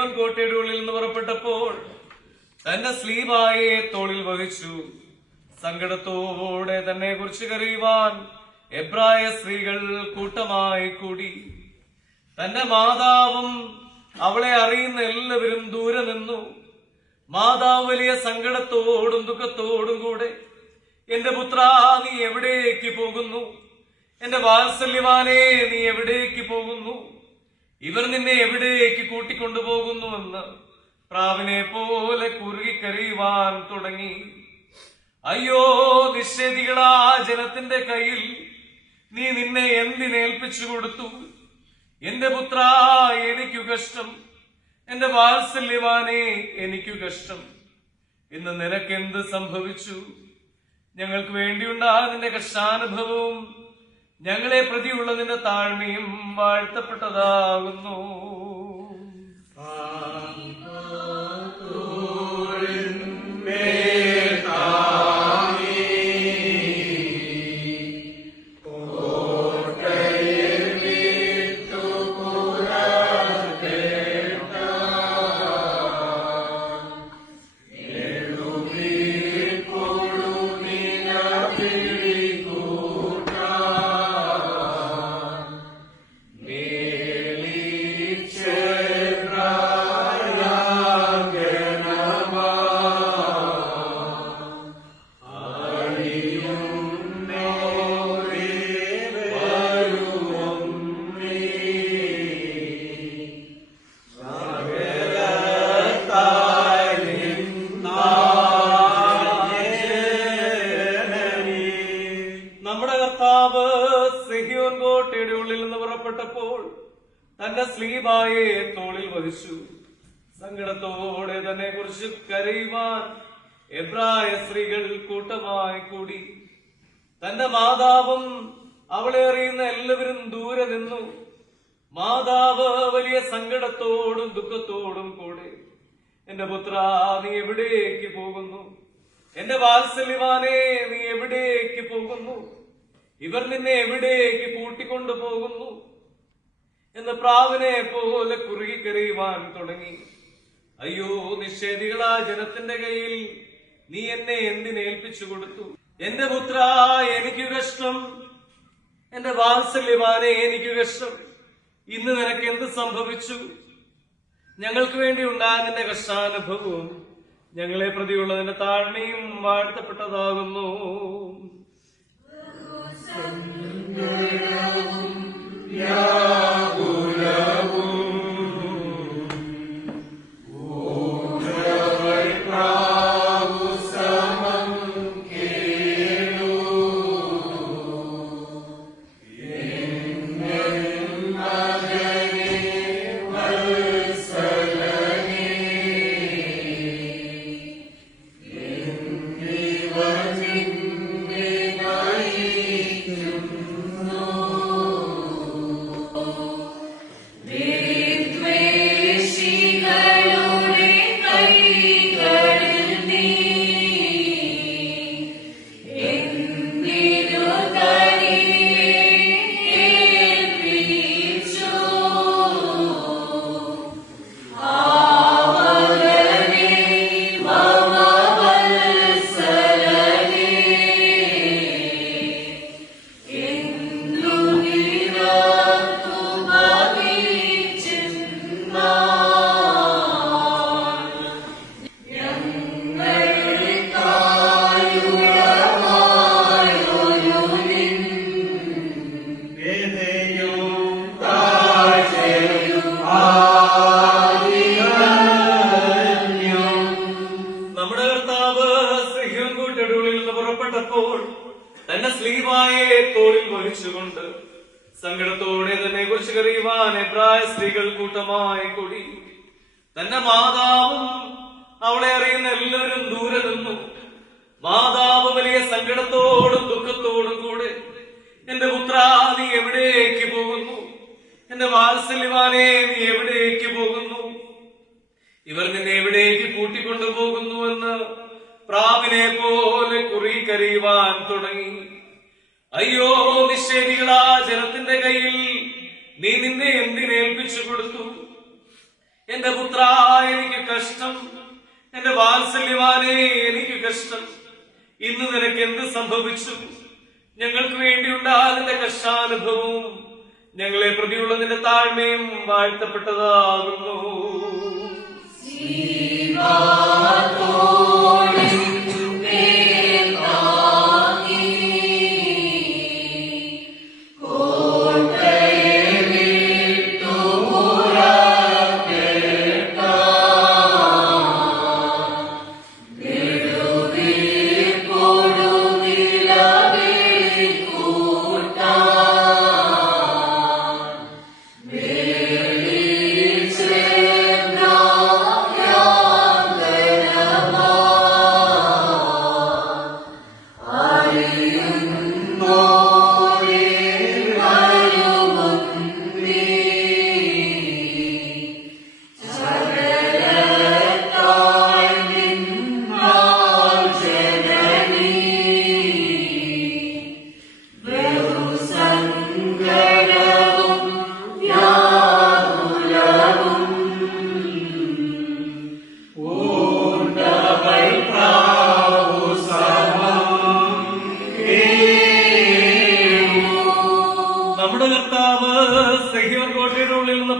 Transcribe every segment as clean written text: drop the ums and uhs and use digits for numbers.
സിഹിയോൻ കോട്ടയുടെ ഉള്ളിൽ നിന്ന് പുറപ്പെട്ടപ്പോൾ തന്റെ സ്ലീബായെ തോളിൽ വഹിച്ചു. സങ്കടത്തോടെ തന്നെ കുറിച്ച് കരയുവാൻ എബ്രായ സ്ത്രീകൾ കൂട്ടമായി കൂടി. തന്റെ മാതാവും അവളെ അറിയുന്ന എല്ലാവരും ദൂരെ നിന്നു. മാതാവ് വലിയ സങ്കടത്തോടും ദുഃഖത്തോടും കൂടെ, എന്റെ പുത്ര, നീ എവിടേക്ക് പോകുന്നു? എന്റെ വാത്സല്യവാനെ, നീ എവിടേക്ക് പോകുന്നു? ഇവർ നിന്നെ എവിടേക്ക് കൂട്ടിക്കൊണ്ടുപോകുന്നുവെന്ന് പ്രാവിനെ പോലെ കുറുകിക്കരയുവാൻ തുടങ്ങി. അയ്യോ നിഷേധികളാ ജനത്തിന്റെ കയ്യിൽ നീ നിന്നെ എന്തിനേൽപ്പിച്ചു കൊടുത്തു? എന്റെ പുത്ര, എനിക്കു കഷ്ടം. എന്റെ വാത്സല്യവാനെ, എനിക്കു കഷ്ടം. ഇന്ന് നിനക്കെന്ത് സംഭവിച്ചു? ഞങ്ങൾക്ക് വേണ്ടിയുണ്ടായ നിന്റെ കഷ്ടാനുഭവവും ഞങ്ങളെ പ്രതിയുള്ള നിന്റെ താഴ്മയും വാഴ്ത്തപ്പെട്ടതാകുന്നു. സിഹിയോൻ കോട്ടയുടെ ഉള്ളിൽ നിന്ന് പുറപ്പെട്ടപ്പോൾ തന്റെ സ്ലീബായെ തോളിൽ വഹിച്ചു. സങ്കടത്തോടെ തന്നെ കുറിച്ച് കരയുവാൻ എബ്രായ സ്ത്രീകൾ കൂട്ടമായി കൂടി. തന്റെ മാതാവും അവളെ അറിയുന്ന എല്ലാവരും ദൂരെ നിന്നു. മാതാവ് വലിയ സങ്കടത്തോടും ദുഃഖത്തോടും കൂടെ, എന്റെ പുത്ര, നീ എവിടേക്ക് പോകുന്നു? എന്റെ വാത്സല്യവാനെ, നീ എവിടേക്ക് പോകുന്നു? ഇവർ നിന്നെ എവിടേക്ക് കൂട്ടിക്കൊണ്ടു പോകുന്നു എന്ന് പ്രാവിനെ പോലെ കുറുകിക്കരയുവാൻ തുടങ്ങി. അയ്യോ നിഷേധികളാ ജനത്തിന്റെ കയ്യിൽ നീ എന്നെ എന്തിനേൽപ്പിച്ചു കൊടുത്തു? എന്റെ പുത്ര, എനിക്കു കഷ്ടം. എന്റെ വാത്സല്യവാനെ, എനിക്കു കഷ്ടം. ഇന്ന് നിനക്ക് എന്ത് സംഭവിച്ചു? ഞങ്ങൾക്ക് വേണ്ടി ഉണ്ടായ നിന്റെ കഷ്ടാനുഭവവും ഞങ്ങളെ പ്രതിയുള്ളതിന്റെ താഴ്മയും വാഴ്ത്തപ്പെട്ടതാകുന്നു. തന്റെ സ്ലീവായെ തോളിൽ വഹിച്ചുകൊണ്ട് സങ്കടത്തോടെ തന്നെ കുറിച്ച് കരയുവാൻ എബ്രായ സ്ത്രീകൾ കൂട്ടമായി കൂടി. തന്റെ മാതാവും അവളെ അറിയുന്ന എല്ലാവരും ദൂരെ നിന്നു. മാതാവ് വലിയ സങ്കടത്തോടും ദുഃഖത്തോടും കൂടെ, എന്റെ പുത്ര, നീ എവിടേക്ക് പോകുന്നു? എന്റെ വാത്സല്യവാനെ, നീ എവിടേക്ക് പോകുന്നു? ഇവർ നിന്നെ എവിടേക്ക് കൂട്ടിക്കൊണ്ടുപോകുന്നുവെന്ന് പ്രാവിനെ പോലെ കുറുകിക്കരയുവാൻ തുടങ്ങി. അയ്യോ നിഷേധികളാ ജനത്തിന്റെ കയ്യിൽ നീ നിന്നെ എന്തിനേൽപ്പിച്ചു കൊടുത്തു? എന്റെ പുത്ര എനിക്ക് കഷ്ടം, എന്റെ വാത്സല്യവാനെ എനിക്ക് കഷ്ടം. ഇന്ന് നിനക്ക് എന്ത് സംഭവിച്ചു? ഞങ്ങൾക്ക് വേണ്ടിയുണ്ടായ നിന്റെ കഷ്ടാനുഭവവും ഞങ്ങളെ പ്രതിയുള്ള നിന്റെ താഴ്മയും വാഴ്ത്തപ്പെട്ടതാകുന്നു.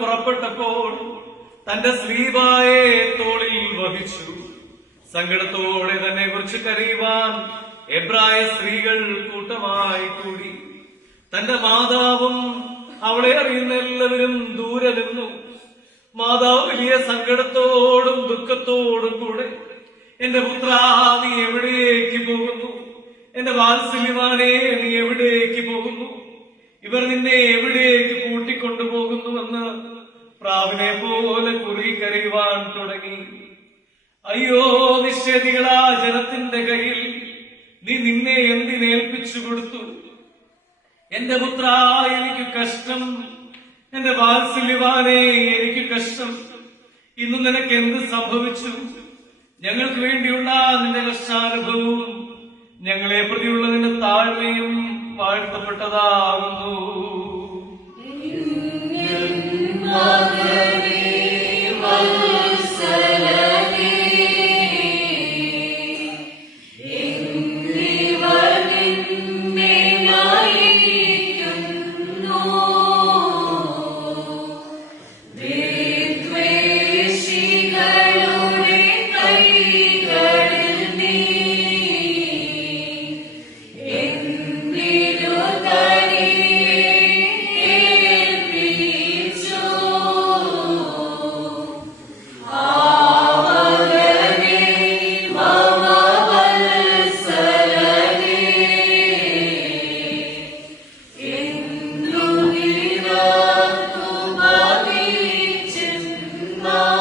പുറപ്പെട്ടപ്പോൾ തന്റെ സ്ലീബായെ തോളിൽ വഹിച്ചു. സങ്കടത്തോടെ തന്നെ കുറിച്ച് കരയുവാൻ എബ്രായ സ്ത്രീകൾ കൂട്ടമായി കൂടി. തന്റെ മാതാവും അവളെ അറിയുന്ന എല്ലാവരും ദൂരെ നിന്നു. മാതാവ് വലിയ സങ്കടത്തോടും ദുഃഖത്തോടും കൂടെ, എന്റെ പുത്ര നീ എവിടേക്ക് പോകുന്നു? എന്റെ വാത്സല്യമാനെ നീ എവിടേക്ക് പോകുന്നു? ഇവർ നിന്നെ എവിടേക്ക് കൂട്ടിക്കൊണ്ടുപോകുന്നുവെന്ന് പ്രാവിനെ പോലെ കുറി കരയുവാൻ തുടങ്ങി. അയ്യോ നിഷേധികളാ ജനത്തിന്റെ കയ്യിൽ നീ നിന്നെ എന്തിനേൽപ്പിച്ചു കൊടുത്തു? എന്റെ പുത്ര എനിക്ക് കഷ്ടം, എന്റെ വാത്സല്യവാനെ എനിക്ക് കഷ്ടം. ഇന്ന് നിനക്ക് എന്ത് സംഭവിച്ചു? ഞങ്ങൾക്ക് വേണ്ടിയുള്ള നിന്റെ കഷ്ടാനുഭവവും ഞങ്ങളെ പ്രതിയുള്ള നിന്റെ താഴ്മയും വാഴ്ത്തപ്പെട്ടതാകുന്നു. No.